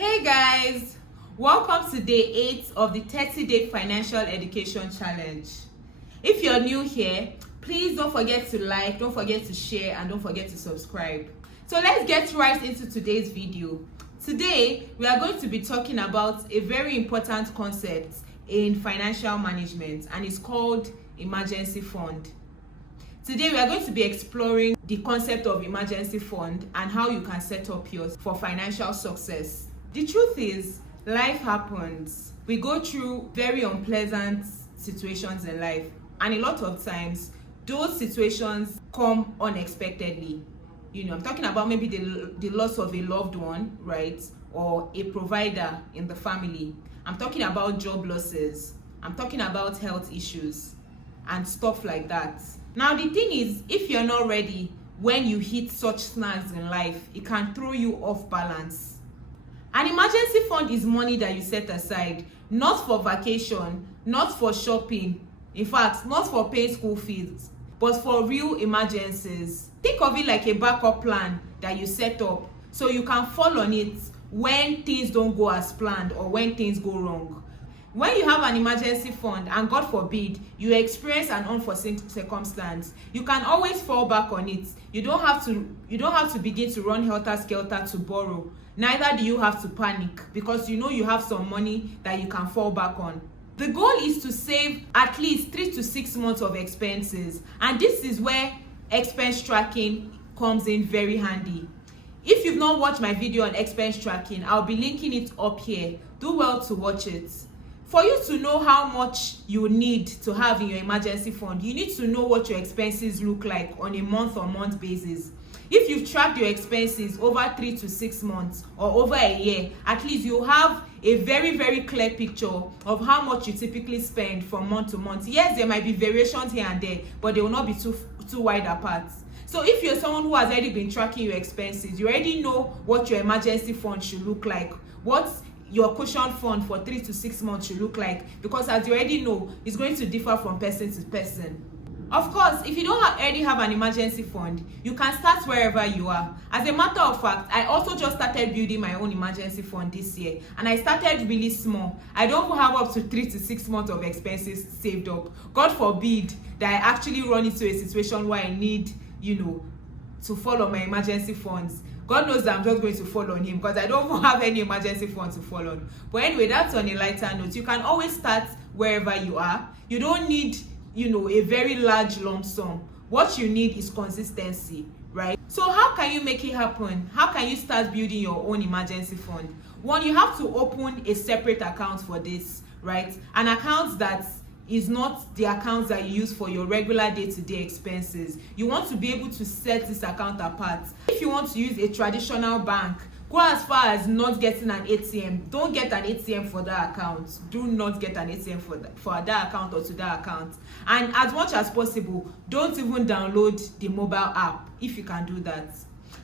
Hey guys, welcome to day 8 of the 30-day financial education challenge. If you're new here, please don't forget to like, don't forget to share, and don't forget to subscribe. So let's get right into today's video. Today we are going to be talking about a very important concept in financial management, and it's called emergency fund. Today we are going to be exploring the concept of emergency fund and how you can set up yours for financial success. The truth is, life happens. We go through very unpleasant situations in life, and a lot of times those situations come unexpectedly. I'm talking about maybe the loss of a loved one, right? Or a provider in the family. I'm talking about job losses. I'm talking about health issues and stuff like that. Now the thing is, if you're not ready when you hit such snags in life, it can throw you off balance. An emergency fund is money that you set aside, not for vacation, not for shopping, in fact, not for paying school fees, but for real emergencies. Think of it like a backup plan that you set up so you can fall on it when things don't go as planned or when things go wrong. When you have an emergency fund and God forbid you experience an unforeseen circumstance, you can always fall back on it. You don't have to begin to run helter-skelter to borrow. Neither do you have to panic, because you have some money that you can fall back on. The goal is to save at least 3 to 6 months of expenses, and this is where expense tracking comes in very handy. If you've not watched my video on expense tracking, I'll be linking it up here. Do well to watch it. For you to know how much you need to have in your emergency fund, you need to know what your expenses look like on a month-on-month basis. If you've tracked your expenses over 3 to 6 months or over a year, at least you have a very, very clear picture of how much you typically spend from month to month. Yes, there might be variations here and there, but they will not be too wide apart. So if you're someone who has already been tracking your expenses, you already know what your emergency fund should look like, what your cushion fund for 3 to 6 months should look like, because as you already know, it's going to differ from person to person. Of course, if you don't already have an emergency fund, you can start wherever you are. As a matter of fact, I also just started building my own emergency fund this year, and I started really small. I don't even have up to 3 to 6 months of expenses saved up. God forbid that I actually run into a situation where I need, to fall on my emergency funds. God knows that I'm just going to fall on him, because I don't even have any emergency fund to fall on. But anyway, that's on a lighter note. You can always start wherever you are. You don't need a very large lump sum. What you need is consistency, right? So how can you make it happen? How can you start building your own emergency fund? One, you have to open a separate account for this, right? An account that is not the account that you use for your regular day-to-day expenses. You want to be able to set this account apart. If you want to use a traditional bank, go as far as not getting an ATM. Don't get an ATM for that account. Do not get an ATM for that account or to that account. And as much as possible, don't even download the mobile app if you can do that.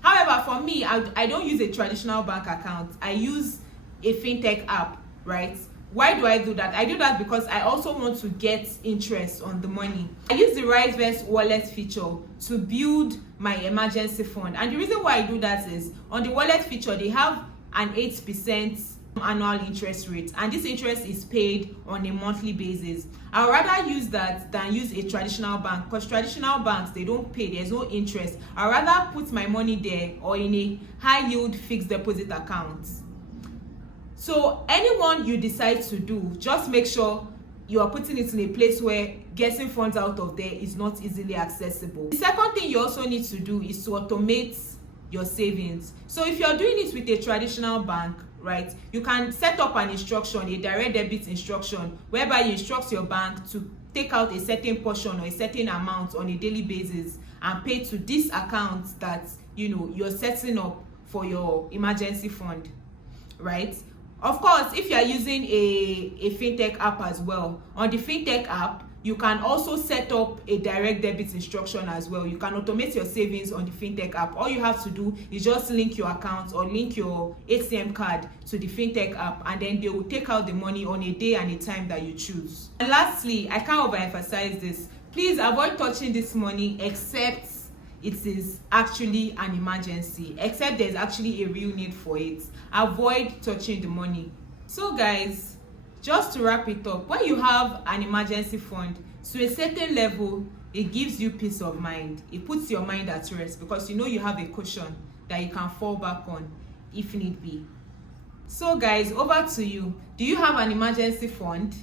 However, for me, I don't use a traditional bank account. I use a fintech app, right? Why do I do that? I do that because I also want to get interest on the money. I use the RiseVest wallet feature to build my emergency fund. And the reason why I do that is, on the wallet feature, they have an 8% annual interest rate. And this interest is paid on a monthly basis. I'd rather use that than use a traditional bank, because traditional banks, they don't pay. There's no interest. I'd rather put my money there or in a high yield fixed deposit account. So anyone you decide to do, just make sure you are putting it in a place where getting funds out of there is not easily accessible. The second thing you also need to do is to automate your savings. So if you're doing it with a traditional bank, right, you can set up an instruction, a direct debit instruction, whereby you instruct your bank to take out a certain portion or a certain amount on a daily basis and pay to this account that you're setting up for your emergency fund, right? Of course, if you are using a fintech app as well, on the fintech app, you can also set up a direct debit instruction as well. You can automate your savings on the fintech app. All you have to do is just link your account or link your ATM card to the fintech app, and then they will take out the money on a day and a time that you choose. And lastly, I can't overemphasize this. Please avoid touching this money except it is actually an emergency, except there's actually a real need for it. Avoid touching the money. So guys, just to wrap it up, when you have an emergency fund, to a certain level, it gives you peace of mind. It puts your mind at rest because you know you have a cushion that you can fall back on if need be. So guys, over to you. Do you have an emergency fund?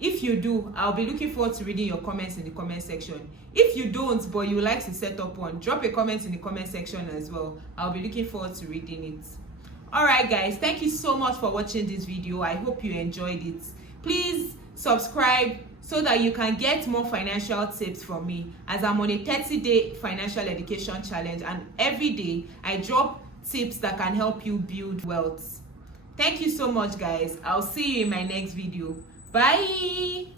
If you do, I'll be looking forward to reading your comments in the comment section. If you don't, but you would like to set up one, drop a comment in the comment section as well. I'll be looking forward to reading it. Alright guys, thank you so much for watching this video. I hope you enjoyed it. Please subscribe so that you can get more financial tips from me, as I'm on a 30-day financial education challenge, and every day I drop tips that can help you build wealth. Thank you so much guys. I'll see you in my next video. Bye.